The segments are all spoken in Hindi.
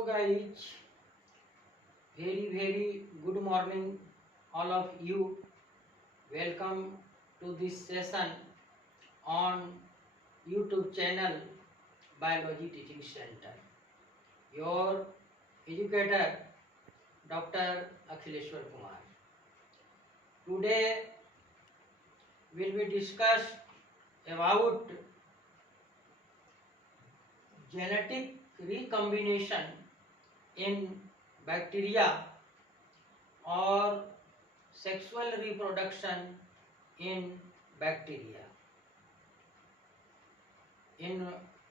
Hello guys, very good morning all of you. Welcome to this session on YouTube channel Biology Teaching Center. Your educator Dr. Akhileshwar Kumar. Today will be discuss about genetic recombination in bacteria or sexual reproduction in bacteria. In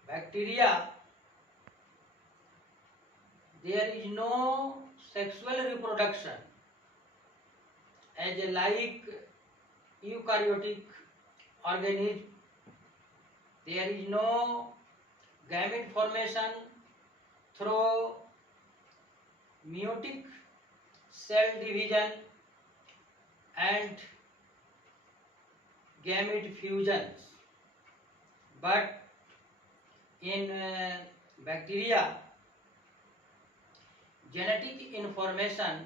bacteria, there is no sexual reproduction as a like eukaryotic organism. There is no gamete formation through meiotic cell division and gamete fusions, but in bacteria genetic information,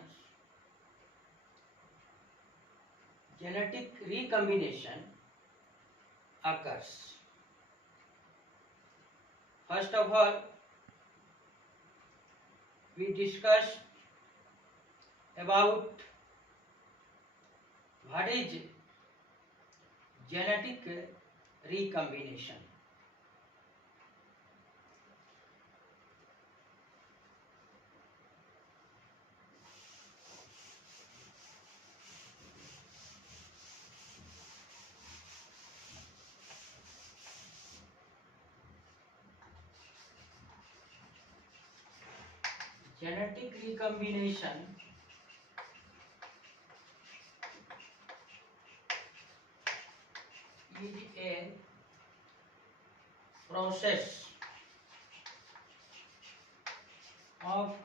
genetic recombination occurs. First of all, we discussed about what is genetic recombination. Genetic recombination is a process of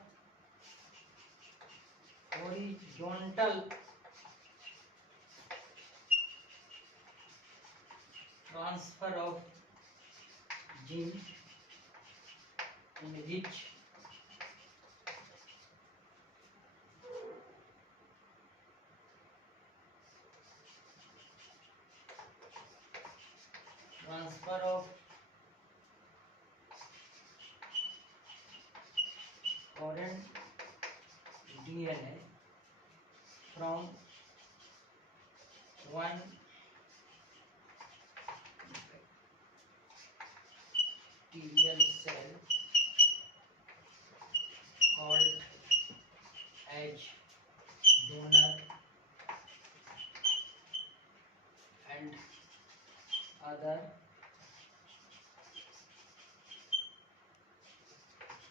horizontal transfer of gene in which transfer of foreign DNA from one bacterial cell called as donor and other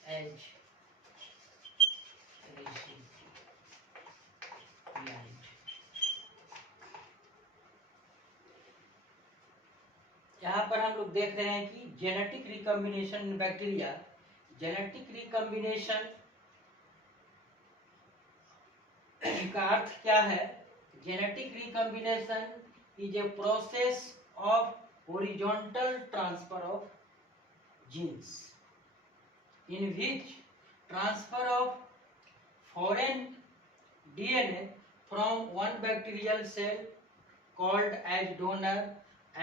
as recipient. यहाँ पर हम लोग देख रहे हैं कि genetic recombination in bacteria. Genetic recombination का अर्थ क्या है? Genetic recombination is a process of horizontal transfer of genes in which transfer of foreign DNA from one bacterial cell called as donor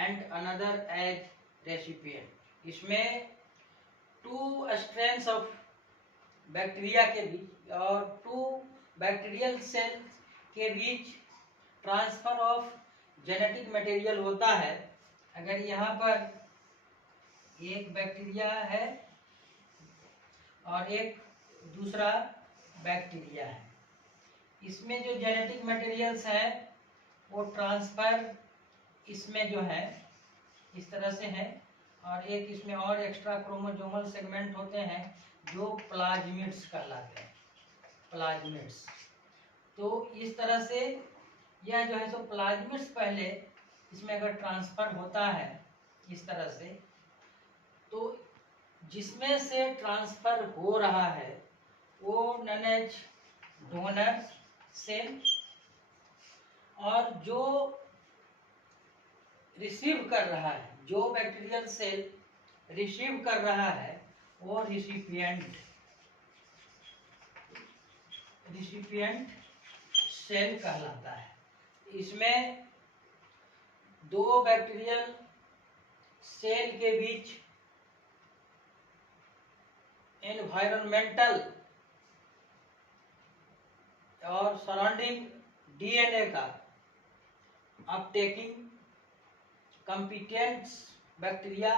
and another as recipient. इसमें टू स्ट्रेन्स ऑफ बैक्टीरिया के बीच और टू बैक्टीरियल सेल के बीच ट्रांसफर ऑफ जेनेटिक मटेरियल होता है. अगर यहाँ पर एक बैक्टीरिया है और एक दूसरा बैक्टीरिया है, इसमें जो जेनेटिक मटेरियल्स है वो ट्रांसफर इसमें जो है इस तरह से है और एक इसमें और एक्स्ट्रा क्रोमोसोमल सेगमेंट होते हैं जो प्लाज्मिड्स कहलाते हैं. प्लाज्मिड्स. तो इस तरह से यह जो है सो प्लाज्मिड्स पहले इसमें अगर ट्रांसफर होता है इस तरह से, तो जिसमें से ट्रांसफर हो रहा है वो नॉन एज डोनर सेल और जो रिसीव कर रहा है, जो बैक्टीरियल सेल रिसीव कर रहा है वो रिसिपिएंट रिसिपिएंट सेल कहलाता है। इसमें दो बैक्टीरियल सेल के बीच एनवायरमेंटल और सराउंडिंग डीएनए का अपटेकिंग कंपिटेंस बैक्टीरिया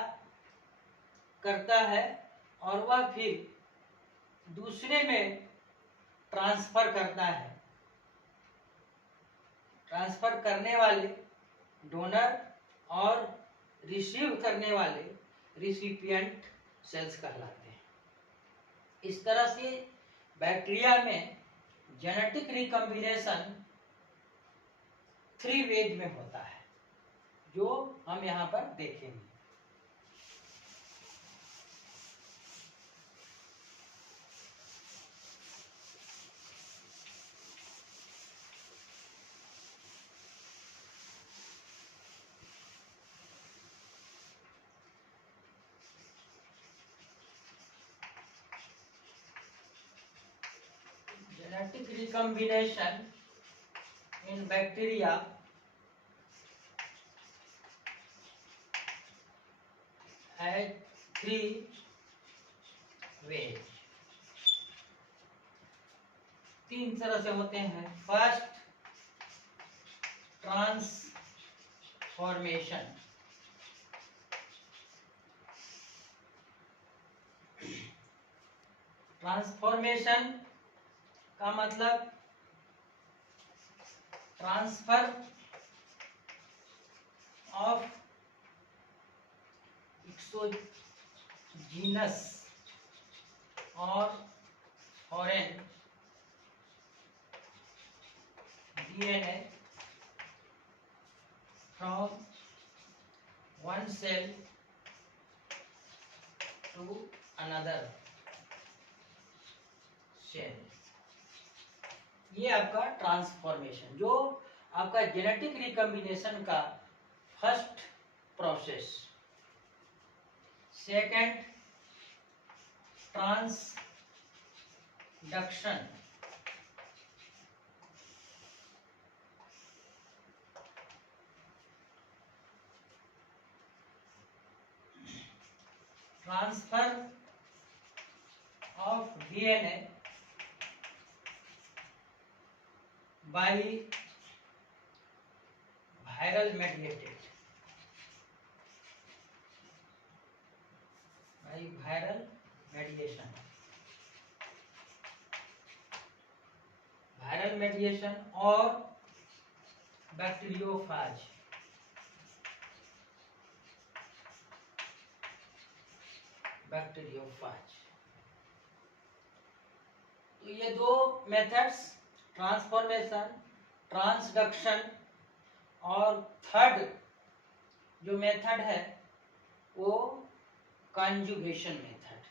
करता है और वह फिर दूसरे में ट्रांसफर करता है। ट्रांसफर करने वाले डोनर और रिसीव करने वाले रिसिपिएंट सेल्स कहलाते हैं। इस तरह से बैक्टीरिया में जेनेटिक रिकॉम्बिनेशन 3 वेज में होता है, जो हम यहाँ पर देखेंगे। Genetic recombination in bacteria has 3 ways। 3 तरह से होते हैं। First, transformation. ट्रांसफॉर्मेशन का मतलब ट्रांसफर ऑफ एक्सोजीनस और foreign DNA from one cell to another cell. ये आपका ट्रांसफॉर्मेशन, जो आपका जेनेटिक रिकॉम्बिनेशन का first process. Second, transduction. Transfer of DNA by viral mediated, by viral mediation। Viral mediation और बैक्टीरियोफाज। तो ये दो मेथड्स, ट्रांसफॉर्मेशन, ट्रांसडक्शन, और थर्ड जो मेथड है वो कंजुगेशन मेथड।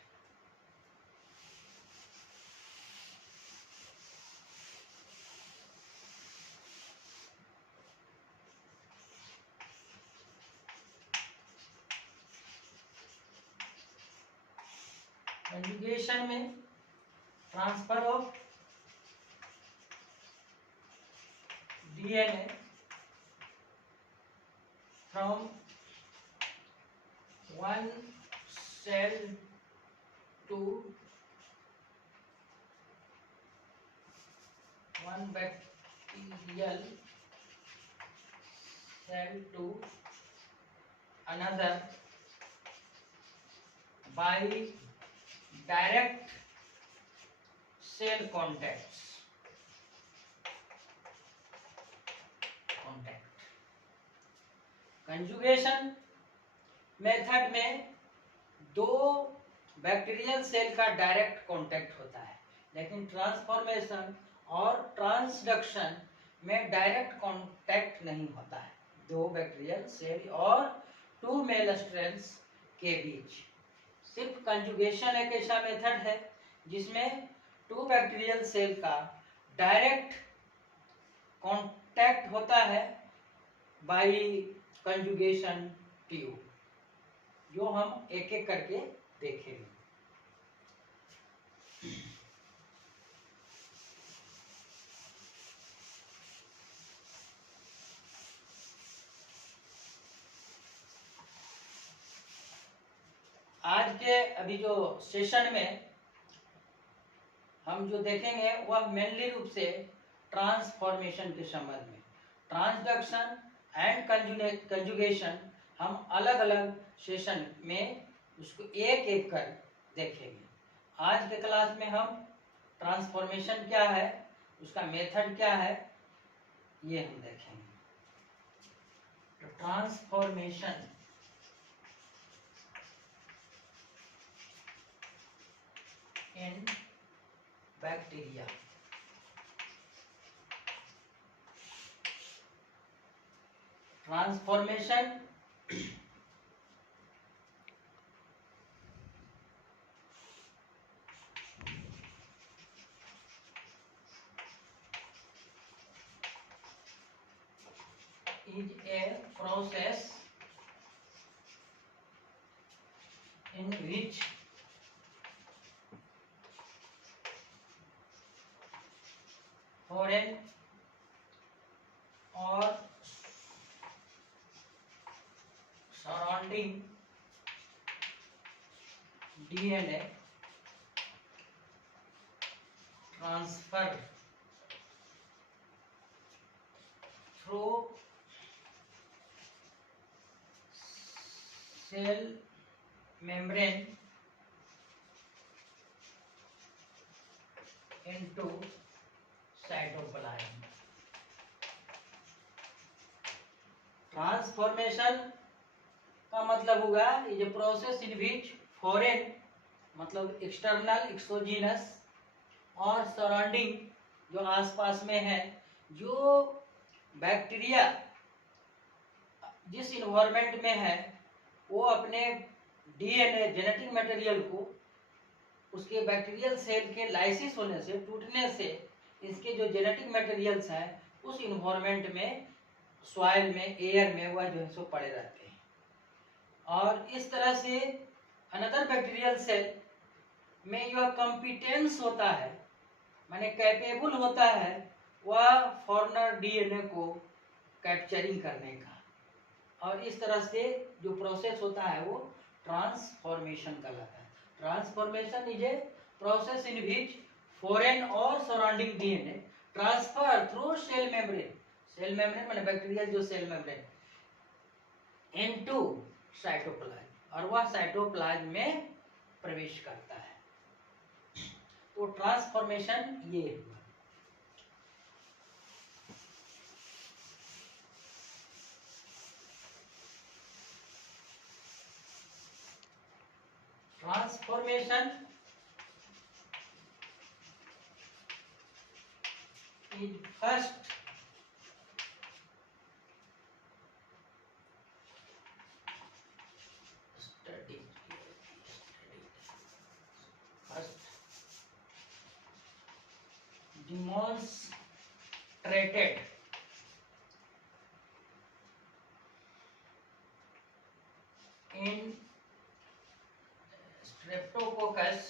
कंजुगेशन में transfer of DNA from one cell to one bacterial cell to another by direct cell contacts। Conjugation method में दो बैक्टीरियल सेल का डायरेक्ट कांटेक्ट होता है, लेकिन ट्रांसफॉर्मेशन और ट्रांसडक्शन में डायरेक्ट कांटेक्ट नहीं होता है दो बैक्टीरियल सेल और 2 मेल स्ट्रैंड्स के बीच। सिर्फ कंजुगेशन एक ऐसा मेथड है जिसमें 2 बैक्टीरियल सेल का डायरेक्ट कांटेक्ट होता है बाय कंजुगेशन ट्यूब, जो हम एक एक करके देखेंगे। आज के अभी जो सेशन में हम जो देखेंगे वह मेनली रूप से ट्रांसफॉर्मेशन के संबंध में, ट्रांसडक्शन एंड कंजुगेशन हम अलग अलग सेशन में उसको एक एक कर देखेंगे। आज के क्लास में हम ट्रांसफॉर्मेशन क्या है, उसका मेथड क्या है, ये हम देखेंगे। तो transformation in bacteria, transformation is a process in which foreign or surrounding DNA transfer through cell membrane into cytoplasm। Transformation का मतलब होगा ये जो प्रोसेस इन विच फॉरेन मतलब एक्सटर्नल एक्सोजीनस और सराउंडिंग जो आसपास में है, जो बैक्टीरिया जिस इन्वायरमेंट में है वो अपने डीएनए जेनेटिक मटेरियल को उसके बैक्टीरियल सेल के लाइसिस होने से, टूटने से इसके जो जेनेटिक मटेरियल्स हैं उस इन्वायरमेंट में, सॉइल में, एयर में वह जो है सो पड़े रहते हैं। और इस तरह से अनदर बैक्टीरियल सेल में यह कॉम्पिटेंस होता है, माने कैपेबल होता है वह फॉरेनर डीएनए को कैप्चरिंग करने का। और इस तरह से जो प्रोसेस होता है वो ट्रांसफॉर्मेशन कहलाता है। Transformation is a process in which foreign और surrounding DNA transfer through cell membrane, cell membrane माने बैक्टीरियल जो सेल मेम्ब्रेन, इनटू साइटोप्लाज्म, और वह साइटोप्लाज्म में प्रवेश करता है। तो ट्रांसफॉर्मेशन ये हुआ। Transformation is first demonstrated in Streptococcus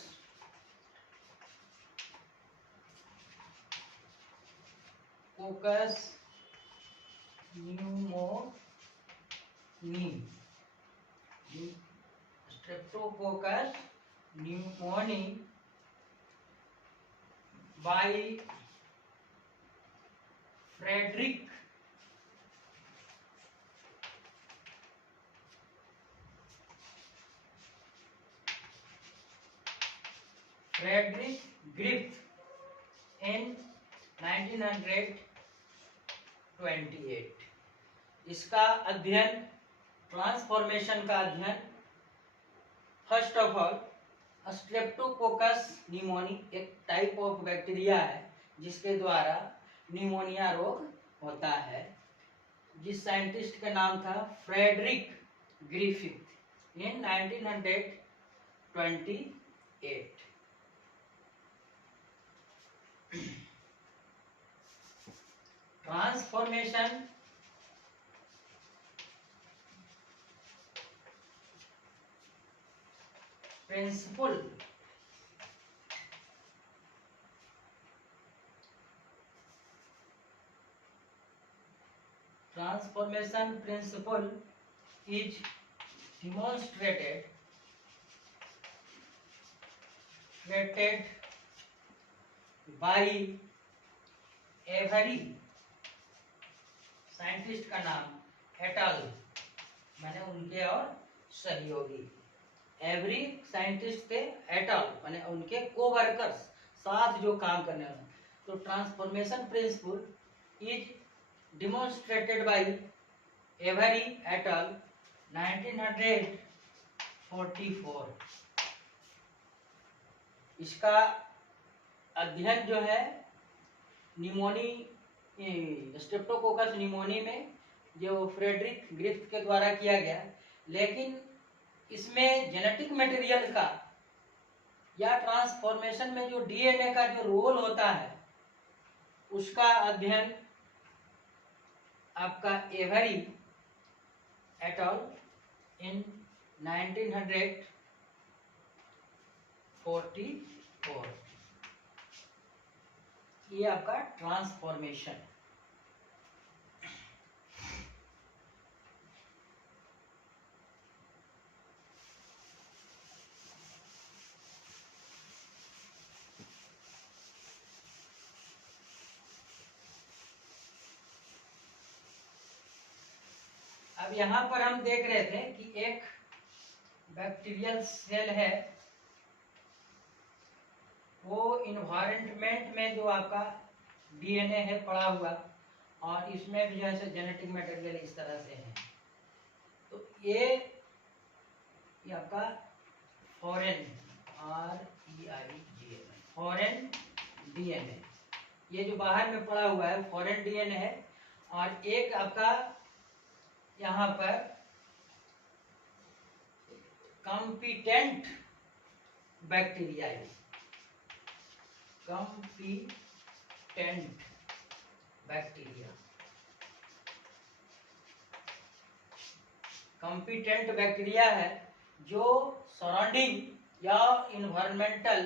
pneumoniae, Streptococcus pneumoniae by Frederick Griffith in 1928। इसका अध्ययन, ट्रांसफॉर्मेशन का अध्ययन, first of all Streptococcus pneumoniae एक टाइप ऑफ बैक्टीरिया है जिसके द्वारा निमोनिया रोग होता है, जिस साइंटिस्ट का नाम था Frederick Griffith in 1928। Transformation principle is demonstrated demonstrated by Avery, scientist का नाम एटल, माने उनके और सहयोगी, एवरी साइंटिस्ट थे, एटल माने उनके कोवर्कर्स, साथ जो काम करने वाले। तो transformation principle is demonstrated by Avery et al 1944। इसका अध्ययन जो है निमोनी, स्ट्रेप्टोकोकस निमोनी में जो फ्रेडरिक ग्रिफ्थ के द्वारा किया गया, लेकिन इसमें जेनेटिक मटेरियल का या ट्रांसफॉर्मेशन में जो डीएनए का जो रोल होता है उसका अध्ययन आपका एवरी एटल इन 1944, ये आपका ट्रांसफॉर्मेशन। अब यहाँ पर हम देख रहे थे कि एक बैक्टीरियल सेल है, वो इन्वायरमेंट में जो आपका डीएनए है पड़ा हुआ, और इसमें भी जैसे जेनेटिक मटेरियल इस तरह से है। तो ये आपका फॉरेन, REIGN, फॉरेन डीएनए, ये जो बाहर में पड़ा हुआ है फॉरेन डीएनए है। और एक आपका यहाँ पर कॉम्पिटेंट बैक्टीरिया है, कॉम्पिटेंट बैक्टीरिया, कॉम्पिटेंट बैक्टीरिया है जो सराउंडिंग या इन्वायरमेंटल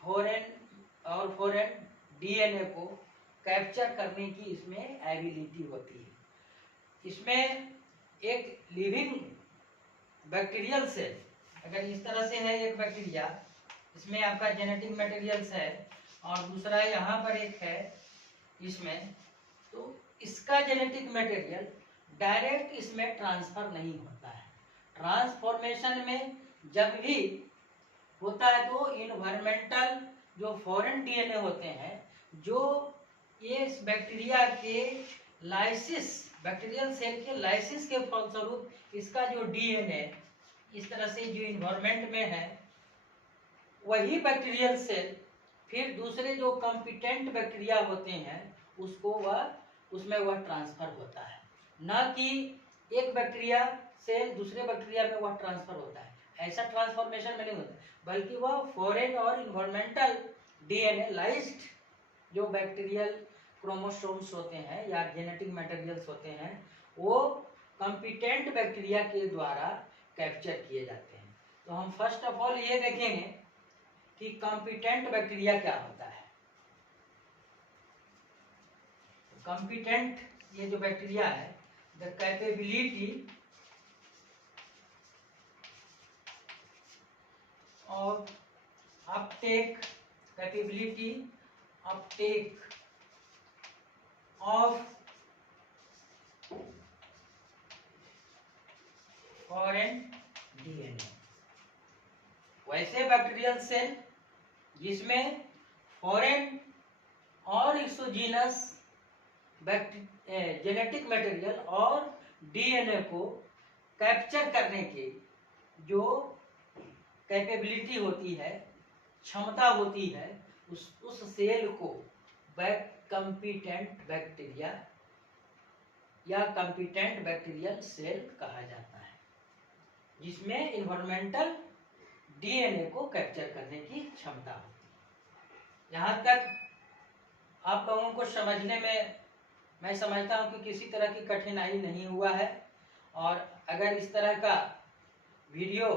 फॉरेन डीएनए को कैप्चर करने की इसमें एबिलिटी होती है। इसमें एक लिविंग बैक्टीरियल सेल, अगर इस तरह से है एक बैक्टीरिया, इसमें आपका जेनेटिक मटेरियल्स है, और दूसरा यहाँ पर एक है इसमें, तो इसका जेनेटिक मटेरियल डायरेक्ट इसमें ट्रांसफर नहीं होता है। ट्रांसफॉर्मेशन में जब भी होता है तो इन्वायरमेंटल जो फॉरेन डीएनए होते हैं, जो ये बैक्टीरिया के लाइसिस, बैक्टीरियल सेल के लाइसिस के फलस्वरूप इसका जो डीएनए इस तरह से जो इन्वायरमेंट में है, वही बैक्टीरियल सेल फिर दूसरे जो कॉम्पिटेंट बैक्टीरिया होते हैं उसको उसमें वह ट्रांसफर होता है, ना कि एक बैक्टीरिया सेल दूसरे बैक्टीरिया में वह ट्रांसफर होता है। ऐसा ट्रांसफॉर्मेशन में नहीं होता, बल्कि वह फॉरेन और इन्वायरमेंटल डीएनए लाइज्ड जो बैक्टीरियल क्रोमोसोम्स होते हैं या जेनेटिक मटेरियल्स होते हैं, वो कॉम्पिटेंट बैक्टीरिया के द्वारा कैप्चर किए जाते हैं। तो हम फर्स्ट ऑफ ऑल ये देखेंगे कि कॉम्पिटेंट बैक्टीरिया क्या होता है। कॉम्पिटेंट ये जो बैक्टीरिया है, the capability of Uptake, capability Uptake of foreign DNA, वैसे बैक्टीरियल सेल जिसमें फॉरेन और एक्सोजीनस जेनेटिक मटेरियल और डीएनए को कैप्चर करने की जो कैपेबिलिटी होती है, क्षमता होती है, उस सेल को कॉम्पिटेंट बैक्टीरिया या कॉम्पिटेंट बैक्टीरियल सेल कहा जाता है, जिसमें इन्वायरमेंटल डीएनए को कैप्चर करने की क्षमता होती है। यहाँ तक आप लोगों को समझने में मैं समझता हूँ कि किसी तरह की कठिनाई नहीं हुआ है। और अगर इस तरह का वीडियो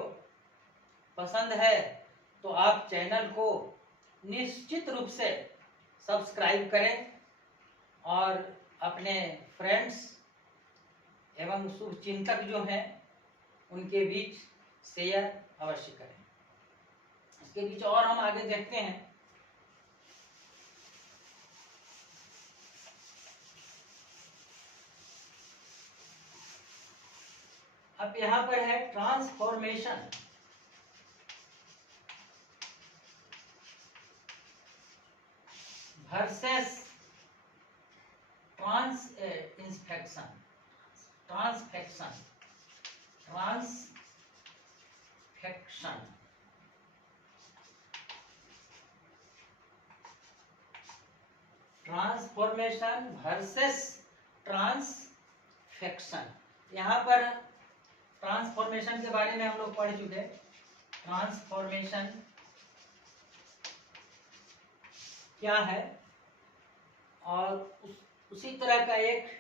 पसंद है तो आप चैनल को निश्चित रूप से सब्सक्राइब करें और अपने फ्रेंड्स एवं शुभचिंतक जो हैं उनके बीच शेयर अवश्य करें। इसके बीच और हम आगे देखते हैं। अब यहां पर है transformation. Versus transfection. Transformation versus transfection. यहाँ पर ट्रांसफॉर्मेशन के बारे में हम लोग पढ़ चुके। ट्रांसफॉर्मेशन क्या है, और उसी तरह का एक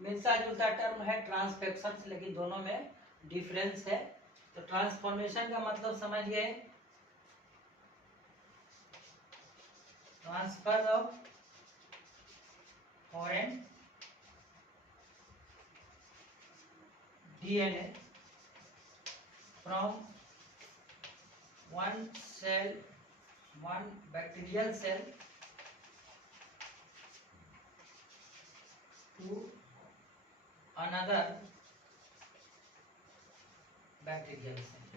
मिलता जुलता टर्म है ट्रांसफेक्शन, लेकिन दोनों में डिफरेंस है। तो ट्रांसफॉर्मेशन का मतलब समझ गए, transfer of foreign DNA from one bacterial cell to another bacterial cell।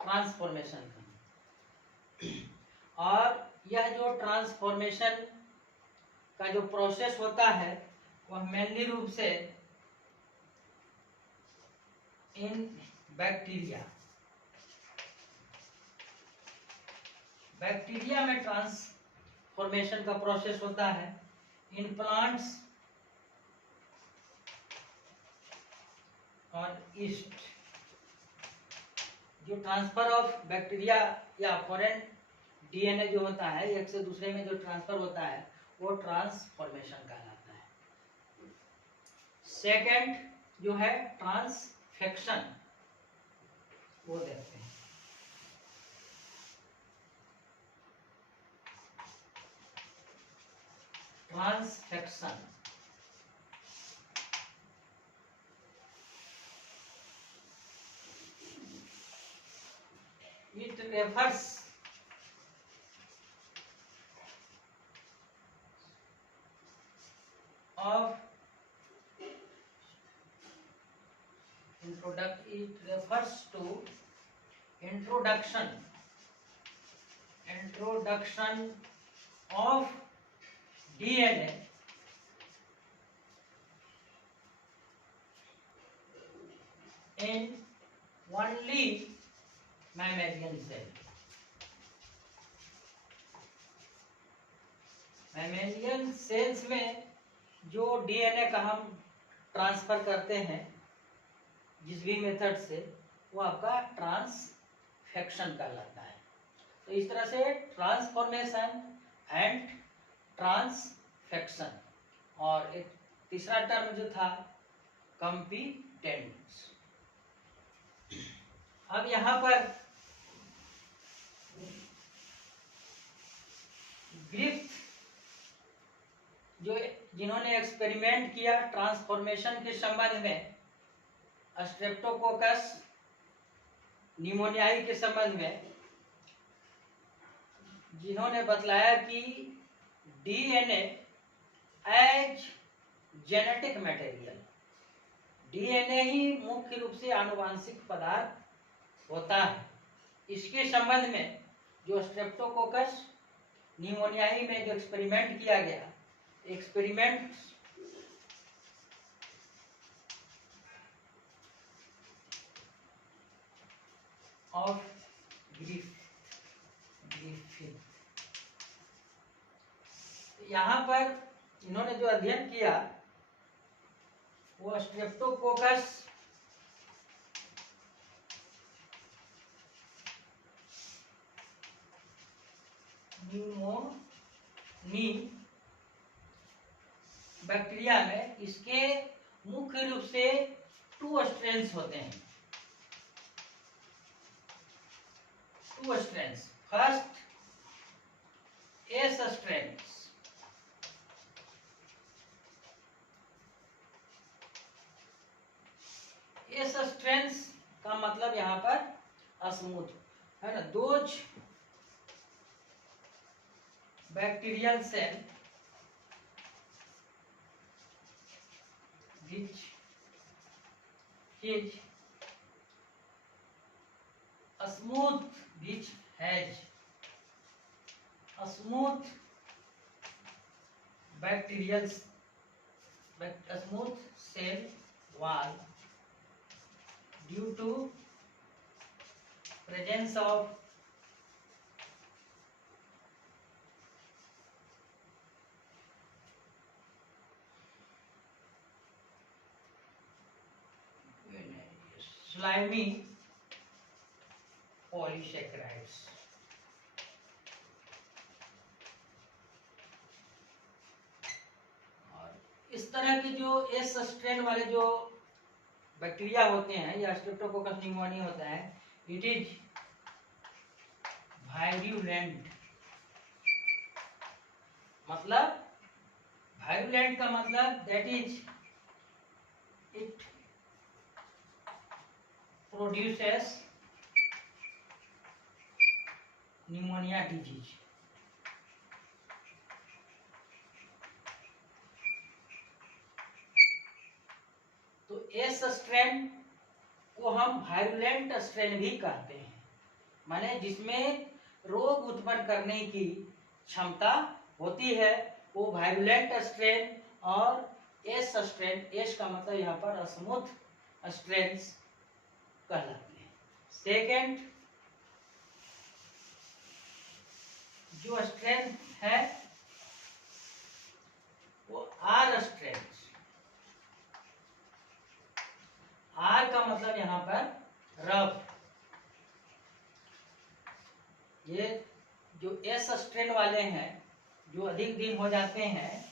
Transformation का, और यह जो ट्रांसफॉर्मेशन का जो प्रोसेस होता है वह मेनली रूप से इन बैक्टीरिया में ट्रांसफॉर्मेशन का प्रोसेस होता है। इन प्लांट्स और ईस्ट, जो ट्रांसफर ऑफ बैक्टीरिया या फॉरेन DNA जो होता है एक से दूसरे में जो ट्रांसफर होता है वो ट्रांसफॉर्मेशन कहलाता है। सेकंड जो है ट्रांसफेक्शन, वो देखते हैं। Transfection it refers to introduction of DNA in only mammalian cell। Mammalian cells में जो DNA का हम ट्रांसफर करते हैं जिस भी मेथड से, वो आपका ट्रांसफेक्शन कहलाता है। तो इस तरह से ट्रांसफॉर्मेशन एंड ट्रांसफेक्शन, और एक तीसरा टर्म जो था कंपीटेंस। अब यहाँ पर ग्रिफ्थ जो जिन्होंने एक्सपेरिमेंट किया ट्रांसफॉर्मेशन के संबंध में, स्ट्रेप्टोकोकस निमोनियाई के संबंध में, जिन्होंने बतलाया कि DNA as genetic material, DNA ही मुख्य रूप से आनुवांशिक पदार्थ होता है। इसके संबंध में जो स्ट्रेप्टोकोकस निमोनियाई में जो एक्सपेरिमेंट किया गया, एक्सपेरिमेंट ऑफ ग्रिफिथ, यहाँ पर इन्होंने जो अध्ययन किया वो स्ट्रेप्टोकोकस न्यूमोनी बैक्टीरिया में, इसके मुख्य रूप से 2 स्ट्रेन्स होते हैं। 2 strains, first S strain, S strains का मतलब यहाँ पर स्मूथ है ना। Those bacterial cell which is smooth, which has a smooth bacterial smooth cell wall due to presence of slimy polysaccharides। और इस तरह के जो एस स्ट्रेन वाले जो बैक्टीरिया होते हैं या स्ट्रेप्टोकोकस निमोनिया होता है, इट इज वायरुलेंट। मतलब वायरुलेंट का मतलब that is it produces pneumonia disease. तो एस स्ट्रेन को हम वायरुलेंट स्ट्रेन भी कहते हैं, माने जिसमें रोग उत्पन्न करने की क्षमता होती है, वो वायरुलेंट स्ट्रेन और एस स्ट्रेन, एस का मतलब यहाँ पर स्मूथ स्ट्रेन्स कहलाते हैं। सेकेंड जो स्ट्रेन है वो आर स्ट्रेन। आर का मतलब यहाँ पर रफ। ये जो एस स्ट्रेन वाले हैं जो अधिक दिन हो जाते हैं,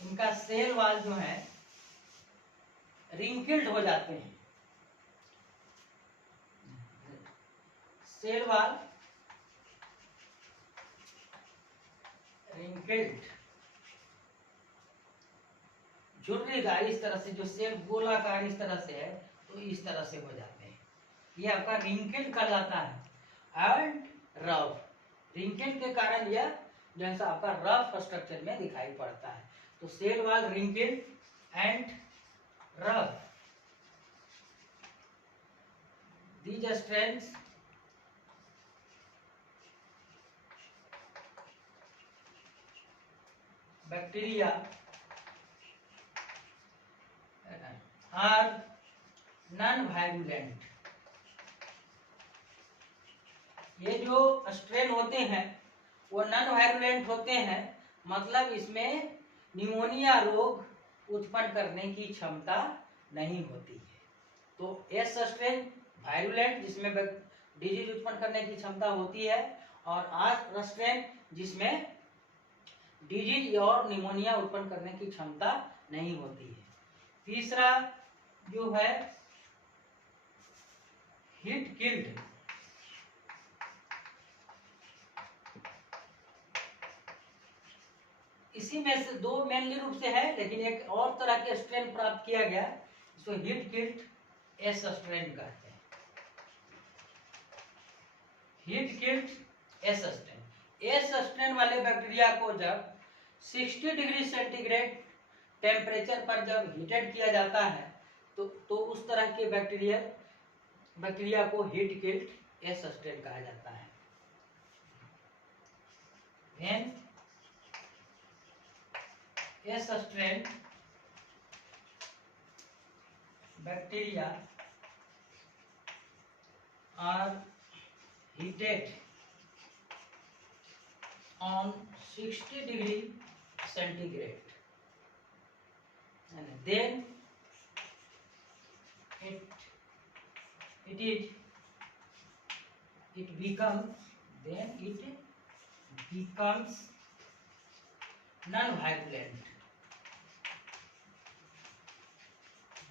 उनका सेल वाल जो है रिंकिल्ड हो जाते हैं। सेल वाल रिंकिल्ड, झुर्रीदार, इस तरह से जो सेल गोलाकार इस तरह से है तो इस तरह से हो जाते हैं। ये आपका रिंकिल्ड कहलाता है। एंड रफ, रिंकिल्ड के कारण यह जैसा आपका रफ स्ट्रक्चर में दिखाई पड़ता है। तो cell wall wrinkled and rough, these strains bacteria are non-virulent। ये जो स्ट्रेन होते हैं वो नॉन वायरुलेंट होते हैं, मतलब इसमें निमोनिया रोग उत्पन्न करने की क्षमता नहीं होती है। तो एस स्ट्रेन वायरुलेंट जिसमें डिजीज उत्पन्न करने की क्षमता होती है, और आर स्ट्रेन जिसमें डिजीज और निमोनिया उत्पन्न करने की क्षमता नहीं होती है। तीसरा जो है हीट किल्ड। इसी में से दो मेनली रूप से है, लेकिन एक और तरह के स्ट्रेन प्राप्त किया गया, इसको हीट किल्ड एस स्ट्रेन कहते हैं। Heat killed S strain. S strain वाले बैक्टीरिया को जब 60 डिग्री सेंटीग्रेड टेम्परेचर पर जब हीटेड किया जाता है तो उस तरह के बैक्टीरिया को हीट किल्ड एस स्ट्रेन कहा जाता है। When S strain bacteria are heated on 60 degree centigrade, and then it becomes non-virulent।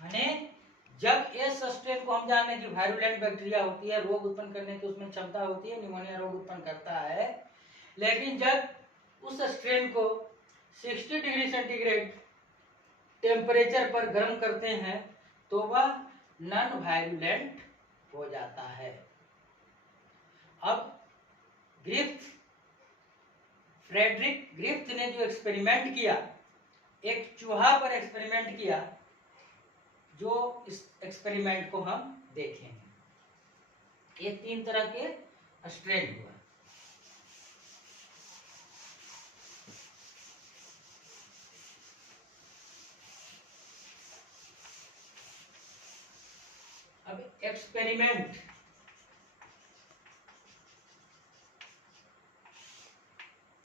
माने जब एस स्ट्रेन को हम जाने की वायरुलेंट बैक्टीरिया होती है, रोग उत्पन्न करने की उसमें क्षमता होती है, निमोनिया रोग उत्पन्न करता है, लेकिन जब उस स्ट्रेन को 60 डिग्री सेंटीग्रेड टेम्परेचर पर गर्म करते हैं तो वह नॉन वायरुलेंट हो जाता है। अब फ्रेडरिक ग्रिफ्थ ने जो एक्सपेरिमेंट किया, एक चूहा पर एक्सपेरिमेंट किया, जो इस एक्सपेरिमेंट को हम देखेंगे। ये 3 तरह के स्ट्रेन हुआ। अब एक्सपेरिमेंट,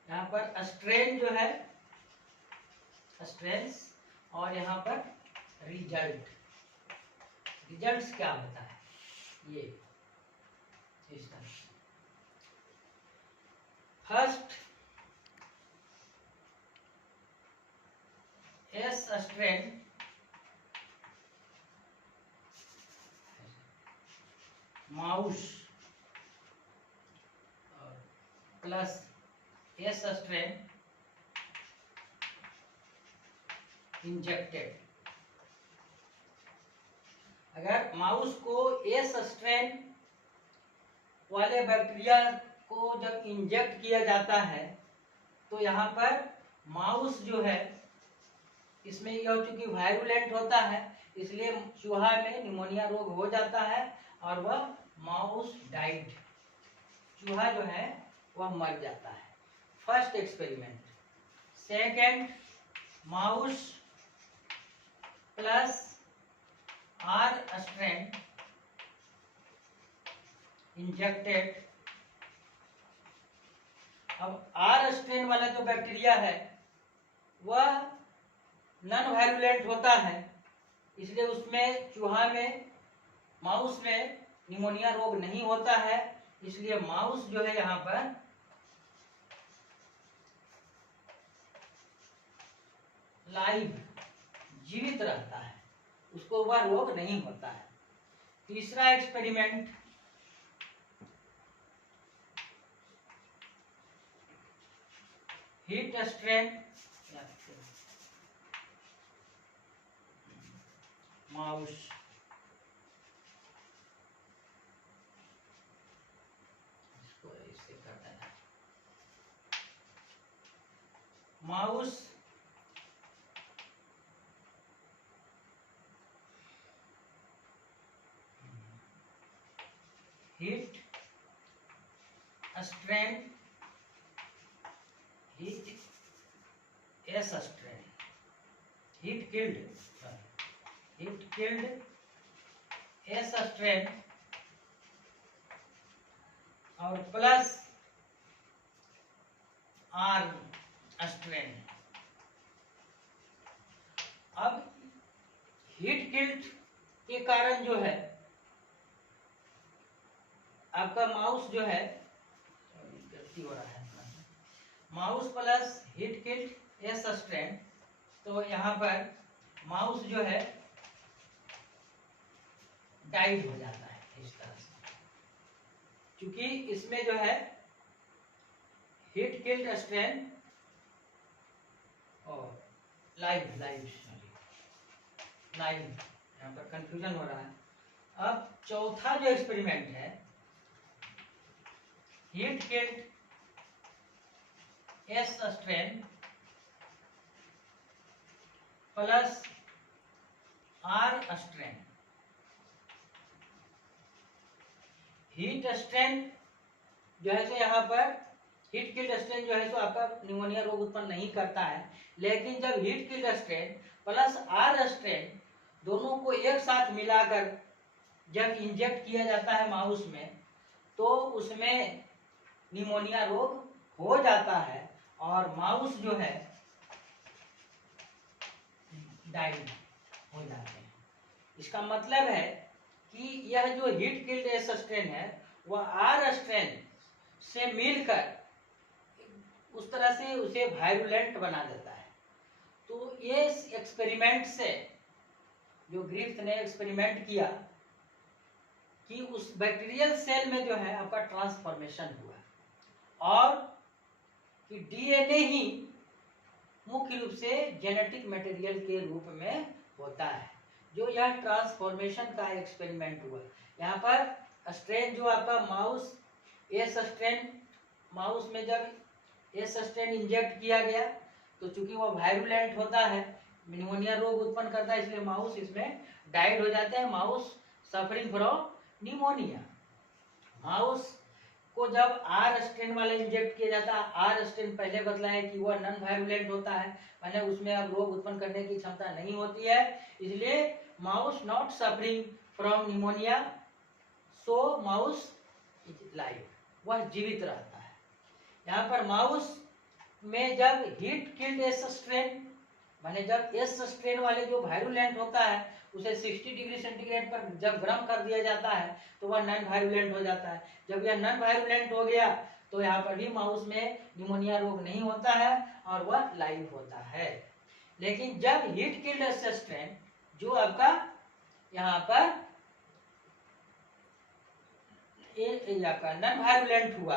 यहाँ पर स्ट्रेन जो है, स्ट्रेन्स, और यहाँ पर रिजल्ट। रिजल्ट्स क्या होता है, ये इस तरह। First S strain mouse plus S strain injected. अगर माउस को एस स्ट्रेन वाले बैक्टीरिया को जब इंजेक्ट किया जाता है तो यहाँ पर माउस जो है, इसमें यह हो चूंकि वायरुलेंट होता है, इसलिए चूहा में निमोनिया रोग हो जाता है और वह माउस डाइड, चूहा जो है वह मर जाता है। First experiment. Second, mouse plus R strain injected. अब आर स्ट्रेन वाला जो बैक्टीरिया है वह नॉन वायरुलेंट होता है, इसलिए उसमें चूहा में, माउस में निमोनिया रोग नहीं होता है, इसलिए माउस जो है यहाँ पर लाइव, जीवित रहता है, उसको वह रोग नहीं होता है। तीसरा एक्सपेरिमेंट, हीट स्ट्रेन माउस, इसको ऐसे करते हैं, mouse heat strain, heat S strain, heat killed S strain और प्लस आर स्ट्रेन। अब हीट किल्ड के कारण जो है आपका माउस जो है, गलती हो रहा है, mouse plus heat killed S strain, तो यहाँ पर माउस जो है डाइड हो जाता है इस तरह से, क्योंकि इसमें जो है हीट किल्ड स्ट्रेन और लाइव यहाँ पर कंफ्यूजन हो रहा है। अब चौथा जो एक्सपेरिमेंट है, heat killed S strain plus R strain. Heat strain जो है सो यहाँ पर हीट किल्ड स्ट्रेन जो है सो आपका निमोनिया रोग उत्पन्न नहीं करता है, लेकिन जब heat killed strain plus R strain दोनों को एक साथ मिलाकर जब इंजेक्ट किया जाता है माउस में, तो उसमें निमोनिया रोग हो जाता है और माउस जो है डाइड हो जाते हैं। इसका मतलब है कि यह जो हीट किल्ड एस स्ट्रेन है वह आर स्ट्रेन से मिलकर उस तरह से उसे वायरुलेंट बना देता है। तो ये एक्सपेरिमेंट से, जो ग्रिफ्थ ने एक्सपेरिमेंट किया कि उस बैक्टीरियल सेल में जो है आपका ट्रांसफॉर्मेशन हुआ और कि डीएनए ही मुख्य रूप से जेनेटिक मटेरियल के रूप में होता है। जो यह ट्रांसफॉर्मेशन का एक्सपेरिमेंट हुआ, यहाँ पर स्ट्रेन जो आपका माउस एस स्ट्रेन, माउस में जब एस स्ट्रेन इंजेक्ट किया गया तो चूंकि वो वायरुलेंट होता है, निमोनिया रोग उत्पन्न करता है, इसलिए माउस इसमें डाइड हो जाते हैं, mouse suffering from pneumonia. Mouse को जब आर स्ट्रेन वाला इंजेक्ट किया जाता है, आर स्ट्रेन पहले बतला है कि वह नॉन वायरुलेंट होता है, माने उसमें अब रोग उत्पन्न करने की क्षमता नहीं होती है, इसलिए mouse not suffering from pneumonia, so mouse is live, वह जीवित रहता है। यहाँ पर माउस में जब हीट किल्ड एस स्ट्रेन, माने जब एस स्ट्रेन वाले जो वायरुलेंट होता है उसे 60 डिग्री सेंटीग्रेड पर जब गर्म कर दिया जाता है तो वह नॉन वायरुलेंट हो जाता है। जब यह नॉन वायरुलेंट हो गया तो यहाँ पर भी माउस में निमोनिया रोग नहीं होता है और वह लाइव होता है। लेकिन जब हीट किल्ड एस स्ट्रेन जो आपका यहाँ पर आपका नॉन वायरुलेंट हुआ,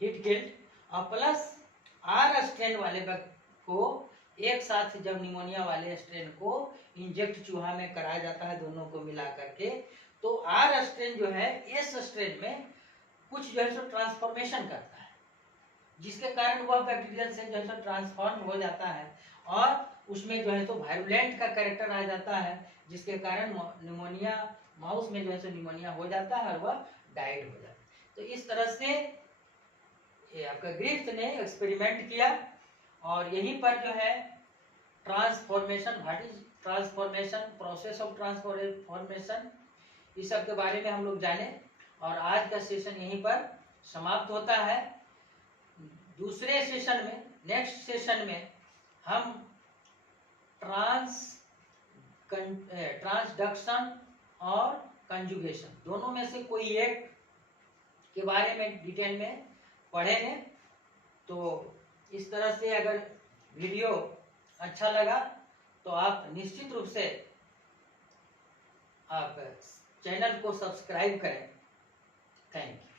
हीट किल्ड, और प्लस आर स्ट्रेन वाले को एक साथ जब निमोनिया वाले स्ट्रेन को इंजेक्ट चूहा में कराया जाता है दोनों को मिला करके, तो आर स्ट्रेन जो है एस स्ट्रेन में कुछ जो है सो ट्रांसफॉर्मेशन करता है, जिसके कारण वह बैक्टीरियल सेल जो है सो ट्रांसफॉर्म हो जाता है और उसमें जो है सो वायरुलेंट का कैरेक्टर आ जाता है, जिसके कारण निमोनिया, माउस में जो है सो निमोनिया हो जाता है और वह डाइड हो जाता है। तो इस तरह से ये आपका ग्रिफ्थ ने एक्सपेरिमेंट किया और यहीं पर जो है transformation, what is transformation, process of transformation, इस सब के बारे में हम लोग जाने और आज का सेशन यहीं पर समाप्त होता है। दूसरे सेशन में, नेक्स्ट सेशन में हम ट्रांसडक्शन और कंजुगेशन दोनों में से कोई एक के बारे में डिटेल में पढ़ेंगे। तो इस तरह से अगर वीडियो अच्छा लगा तो आप निश्चित रूप से आप चैनल को सब्सक्राइब करें। Thank you.